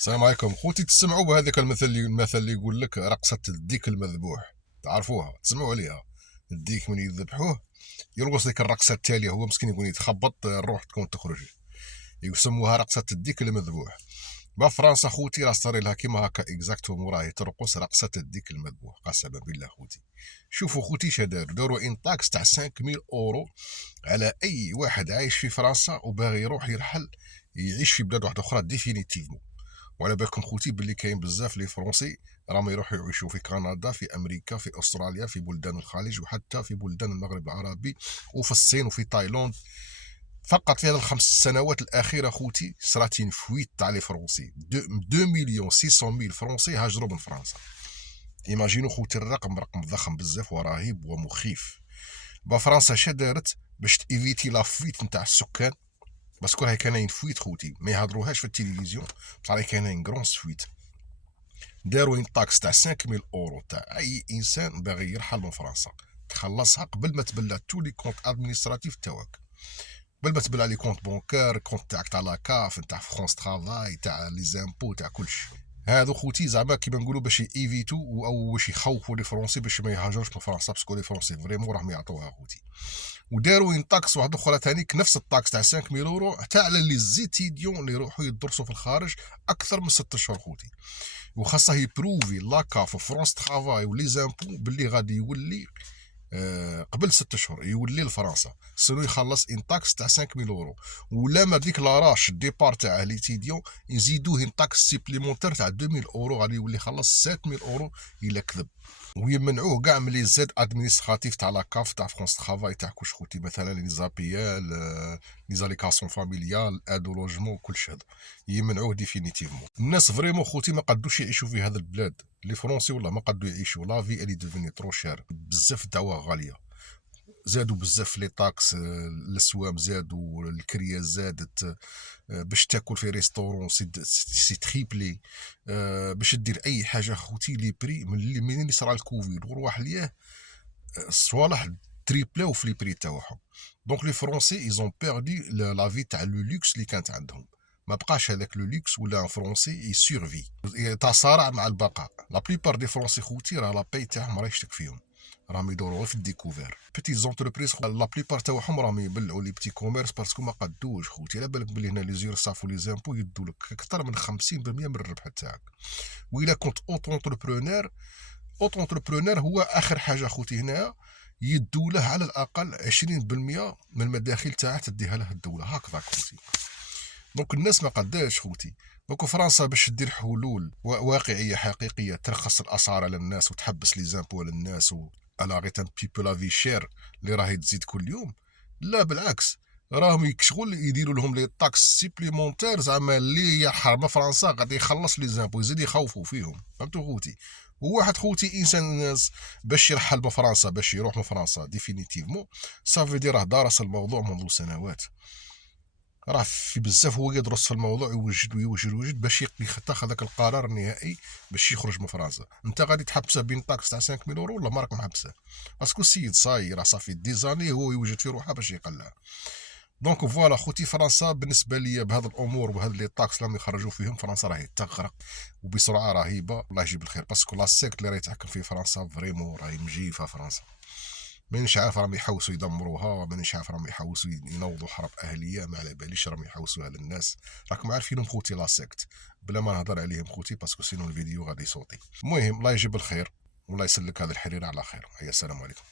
السلام عليكم خوتي، تسمعوا بهذاك المثل اللي يقول لك رقصة الديك المذبوح. تعرفوها؟ تسمعوا عليها؟ الديك من يذبحوه يرقص ديك الرقصة التالية، هو مسكين يقول يتخبط الروح تكون تخرج. يسموها رقصة الديك المذبوح. بفرنسا خوتي راه صار لها كيما هكا اكزاكتوم، راهي ترقص رقصة الديك المذبوح قسما بالله خوتي. شوفوا خوتي داروا ان تاكس تاع 5000 اورو على اي واحد عايش في فرنسا وباغي يروح يرحل يعيش في بلاد واحده اخرى ديفينيتيفمون. وعلى بالكم خوتي باللي كاين بزاف لي فرونسي راهم يروحوا يعيشوا في كندا، في امريكا، في استراليا، في بلدان الخليج، وحتى في بلدان المغرب العربي، وفي الصين، وفي تايلاند. فقط في هذه الخمس سنوات الاخيره خوتي صراتين فويت تاع لي فرونسي 2 مليون 600 ميل فرونسي هاجروا من فرنسا. ايماجينو خوتي الرقم رقم ضخم بزاف ورهيب ومخيف. بفرنسا دارت باش تيفيتي لا فويت نتاع السكان، باسكو راهي كاينين فويت خوتي ما يهضروهاش في التلفزيون، بصح راهي كاينين كرون فويت. داروا ان تاكس تاع 5000 اورو تاع اي انسان باغي يرحل من فرنسا، تخلصها قبل ما تبلع تو لي كونت ادمينستراتيف تاعك، قبل ما تبلع لي كونت بونكار، كونت تاعك تاع لاكاف تاع فرونس ترافاي تاع لي زامبو تاع كلشي. هادو خوتي زعما كيما نقولوا باش ايفيتو او باش يخوفوا لي فرونسي باش ما يهاجروش من فرنسا، باسكو لي فرونسي فريمون راهم يعطوها خوتي. وداروا ان تاكس واحده اخرى ثاني نفس التاكس تاع 5000 اورو تاع على لي زيتيديون اللي يروحوا يدرسوا في الخارج اكثر من 6 اشهر خوتي، وخاصه يبروفي لاكا في فرونس ترافاي ولي زامبو باللي غادي يولي قبل 6 اشهر يولي لفرنسا، سينو يخلص ان تاكس تاع 5000 اورو. ولا ما ديكلاراش الديبار تاع ليتيديون يزيدوه ان تاكس سيبليمونتير تاع 2000 اورو، غادي يولي يخلص 7000 اورو الا كذب. ويمنعوه كاع من لي زاد ادمينستراتيف تاع لاكاف تاع فرونس ترافاي تاع كلش خوتي، مثلا لي زابيال، لي زاليكاسيون فاميليال، ادو لوجمون، كلش هذا يمنعوه ديفينيتيفمون. الناس فريمون خوتي ما قدوش يعيشوا في هذا البلاد، لي فرونسي والله ما قدوا يعيشوا، لا في الي ديفيني ترو شير بزاف، الدواء غاليه، زادوا بزاف لي طاكس، السوام زادوا، الكريه زادت، باش تاكل في ريستورون سي تريبلي، باش دير اي حاجه خوتي لي بري من اللي صرا الكوفيد ورواح لياه الصوالح تريبلاو في لي بري تاعهم. دونك لي فرونسي ايزون بيردي لا في تاع لو لوكس اللي كانت عندهم، ما بقاش هذاك لو لوكس، ولا فرونسي يسيرفي تصارع مع البقاء. لا بليبار دي فرونسي خوتي راه لا باي تاعهم راهي يشتك فيهم، راهم يدوروا في الديكوفير بيتي زونتربريز. لا بليبار تاعهم راهم يبلعوا لي بتي كوميرس باسكو ما قدوش خوتي. على بالك بلي هنا لي زير صافو لي زامبو يدوا لك اكثر من 50% من الربح تاعك. وإلا كنت اوتونتربرونور هو اخر حاجه خوتي هنا يدوا له على الاقل 20% من المداخيل تاعه تديها له الدوله، هكذا خوتي. دونك الناس ما قداش خوتي. دونك فرنسا باش دير حلول واقعيه حقيقيه ترخص الاسعار على الناس وتحبس لي زامبو على الناس على غيت ان بيبو لا في شير اللي راهي تزيد كل يوم، لا بالعكس، راهم يكشغل يديروا لهم لي طاكس سيبليمونتير، زعما اللي يحرم فرنسا غادي يخلص لي زامبو، يزيد يخوفوا فيهم. فهمتوا خوتي؟ وواحد خوتي انسان ناس باش يرحل من فرنسا، باش يروح من فرنسا ديفينيتيفمون، صافي دي راه دارس الموضوع منذ سنوات، راه في بزاف هو يدرس في الموضوع، يوجد باش يتخذ هذاك القرار النهائي باش يخرج من فرنسا. انت غادي تحبسه بين طاكس تاع 5000 اورو ولا ما راك محبسه؟ باسكو السيد صاي راه صافي ديزاني هو يوجد في روحه باش يقلع. دونك فوالا خوتي، فرنسا بالنسبه لي بهذه الامور وبهذ لي طاكس لما يخرجوا فيهم فرنسا راهي تغرق وبسرعه رهيبه. الله يجيب الخير، باسكو لا سيكت اللي راهي يتحكم في فرنسا فريمون راهي مجيفه فرنسا. مانيش عارف راهم يحوسوا يدمروها، مانيش عارف راهم يحوسوا ينوضوا حرب اهليه، ما على باليش راهم يحوسوا على الناس. راكم عارفينهم خوتي لا سيكت، بلا ما نهضر عليهم خوتي باسكو سينو الفيديو غادي يصوتي. المهم الله يجيب الخير والله يسلك هذا الحرير على خير. هيا السلام عليكم.